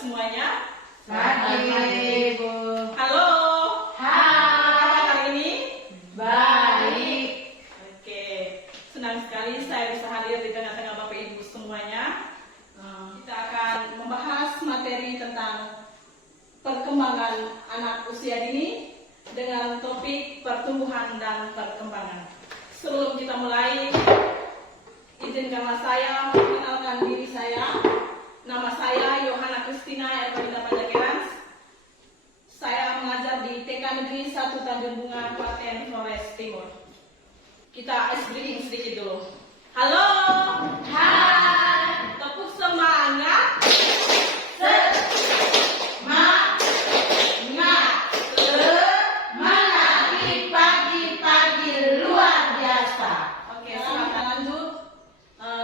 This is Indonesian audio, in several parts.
semuanya? Pagi, Ibu. Halo. Hai. Apa kabar hari ini? Baik. Oke, senang sekali saya bisa hadir di tengah-tengah Bapak Ibu semuanya. Kita akan membahas materi tentang perkembangan anak usia dini dengan topik pertumbuhan dan perkembangan. Sebelum kita mulai, izinkanlah saya mengenalkan diri saya. Nama saya Yohana Kristina Erwinda Pajagerans. Saya mengajar di TK Negeri 1 Tanjung Bunga, Klaten, Flores Timur. Kita ice breathing sedikit dulu. Halo. Hai. Tepuk semangat. Semangat di pagi-pagi luar biasa. Oke, silakan lanjut.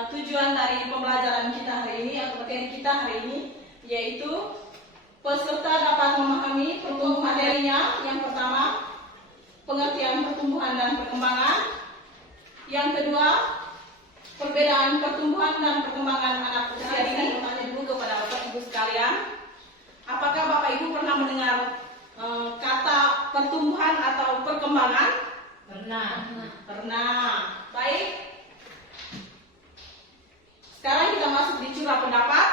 Tujuan dari pembelajaran kita hari ini atau materi kita hari ini yaitu peserta dapat memahami pertumbuhan materinya. Yang pertama, pengertian pertumbuhan dan perkembangan. Yang kedua, perbedaan pertumbuhan dan perkembangan anak usia dini. Saya bertanya dulu kepada Bapak Ibu sekalian, apakah Bapak Ibu pernah mendengar kata pertumbuhan atau perkembangan? Pernah. Pernah. Baik. Sekarang kita masuk di curah pendapat.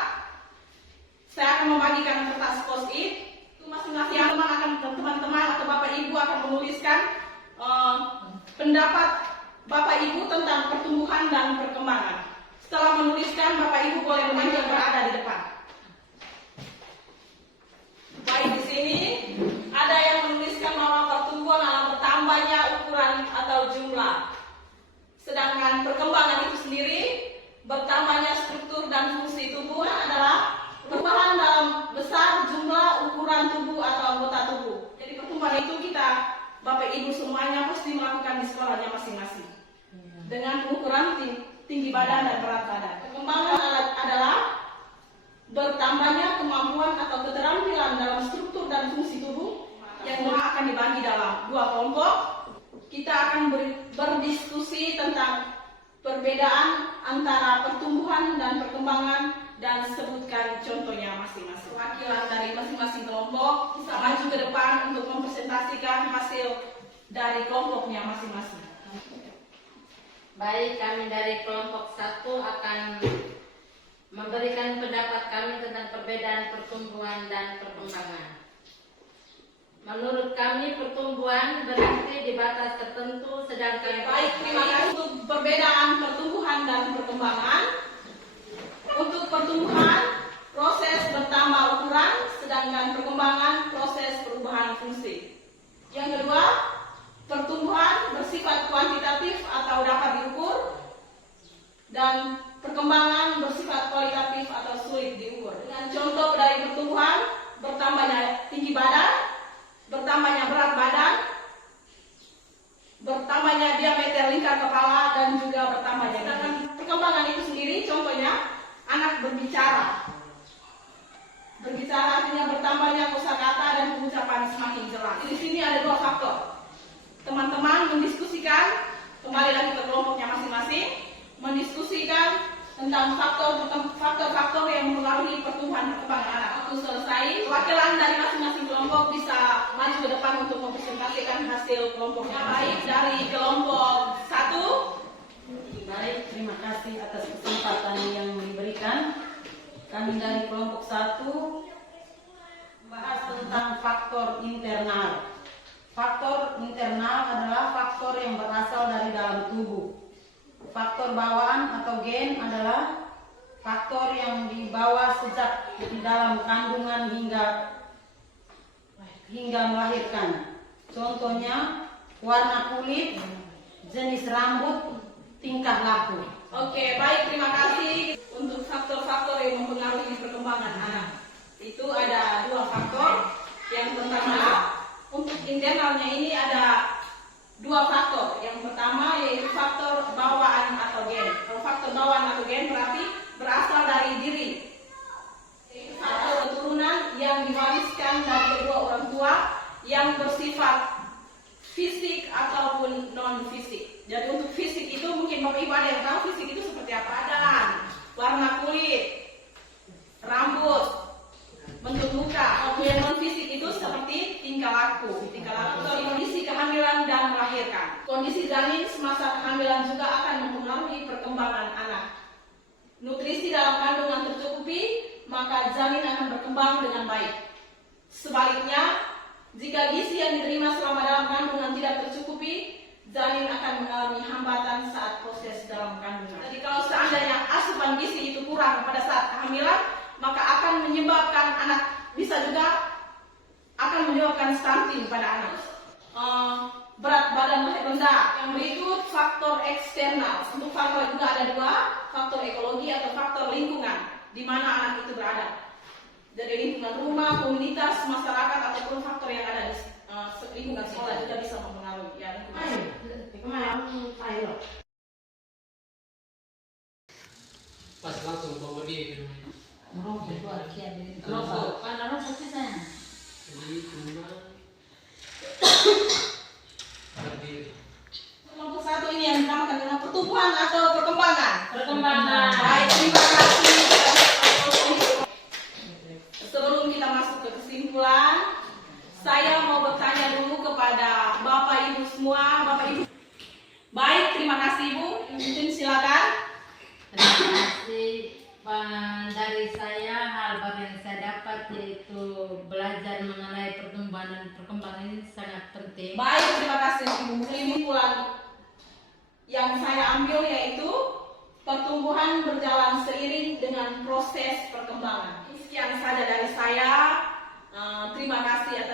Saya akan membagikan kertas post-it. Itu masing-masing teman-teman atau Bapak Ibu akan menuliskan pendapat Bapak Ibu tentang pertumbuhan dan perkembangan. Setelah menuliskan, Bapak Ibu boleh maju berada di depan. Baik, di sini ada yang menuliskan bahwa pertumbuhan adalah bertambahnya ukuran atau jumlah. Sedangkan perkembangan itu sendiri bertambahnya struktur dan fungsi tubuh adalah perubahan dalam besar jumlah ukuran tubuh atau anggota tubuh. Jadi pertumbuhan itu kita Bapak Ibu semuanya pasti melakukan di sekolahnya masing-masing dengan ukuran tinggi badan dan berat badan. Perkembangan adalah bertambahnya kemampuan atau keterampilan dalam struktur dan fungsi tubuh yang akan dibagi dalam dua kelompok. Kita akan berdiskusi tentang perbedaan antara pertumbuhan dan perkembangan dan sebutkan contohnya masing-masing. Perwakilan dari masing-masing kelompok bisa maju ke depan untuk mempresentasikan hasil dari kelompoknya masing-masing. Baik, kami dari kelompok 1 akan memberikan pendapat kami tentang perbedaan pertumbuhan dan perkembangan. Menurut kami pertumbuhan berhenti di batas tertentu, sedangkan Baik, terima kasih untuk perbedaan pertumbuhan dan perkembangan. Untuk pertumbuhan, proses bertambah ukuran, sedangkan perkembangan proses perubahan fungsi. Yang kedua, pertumbuhan bersifat kuantitatif atau dapat diukur, dan perkembangan bersifat kualitatif atau sulit diukur. Dengan contoh dari pertumbuhan, bertambahnya tinggi badan, bertambahnya berat badan, bertambahnya diameter lingkar kepala, dan juga bertambahnya. Sedangkan perkembangan itu sendiri, contohnya anak berbicara. Berbicara artinya bertambahnya kosakata dan pengucapan semakin jelas. Di sini ada dua faktor. Teman-teman mendiskusikan, kembali lagi ke kelompoknya masing-masing, mendiskusikan tentang faktor-faktor yang mempengaruhi pertumbuhan perkembangan anak. Waktu selesai, wakilan dari masing-masing kelompok bisa maju ke depan untuk mempresentasikan hasil kelompoknya. Baik, dari kelompok 1. Baik, terima kasih atas kesempatan yang diberikan. Kami dari kelompok 1 membahas tentang faktor internal. Faktor internal adalah faktor yang berasal dari dalam tubuh. Faktor bawaan atau gen adalah faktor yang dibawa sejak di dalam kandungan hingga melahirkan. Contohnya warna kulit, jenis rambut, tingkah laku. Oke, baik, terima kasih. Untuk faktor-faktor yang mempengaruhi perkembangan anak, itu ada dua faktor. Yang pertama, untuk internalnya ini ada dua faktor. Yang pertama yaitu faktor bawaan atau gen. Kalau faktor bawaan atau gen berarti berasal dari diri. Faktor keturunan yang diwariskan dari kedua orang tua yang bersifat fisik ataupun non fisik. Jadi untuk fisik itu mungkin Bapak Ibu ada yang tahu fisik itu seperti apa? Badan, warna kulit, rambut, perkembangan anak. Nutrisi dalam kandungan tercukupi, maka janin akan berkembang dengan baik. Sebaliknya, jika gizi yang diterima selama dalam kandungan tidak tercukupi, janin akan mengalami hambatan saat proses dalam kandungan. Jadi kalau seandainya asupan gizi itu kurang pada saat kehamilan, maka akan menyebabkan anak, bisa juga akan menyebabkan stunting pada anak. Berat badan rendah. Yang berikut faktor eksternal. Untuk faktor juga ada dua, faktor ekologi atau faktor lingkungan di mana anak itu berada. Jadi lingkungan rumah, komunitas, masyarakat ataupun faktor yang ada di lingkungan sekolah juga bisa mempengaruhi. Ya, Pas langsung bawa dia ke rumah. Rokok, mana rokok sih sayang? Jadi cuma berdiri. Kelompok satu ini yang dinamakan dengan pertumbuhan atau perkembangan. Perkembangan. Baik, terima kasih. Sebelum kita masuk ke kesimpulan, saya mau bertanya dulu kepada Bapak Ibu semua. Bapak Ibu. Baik, terima kasih Ibu. Mungkin silakan. Terima kasih. Dari saya hal baru yang saya dapat yaitu belajar mengenai pertumbuhan dan perkembangan ini sangat penting. Baik, terima kasih Ibu. Kesimpulan yang saya ambil yaitu pertumbuhan berjalan seiring dengan proses perkembangan. Sekian saja dari saya. Terima kasih atas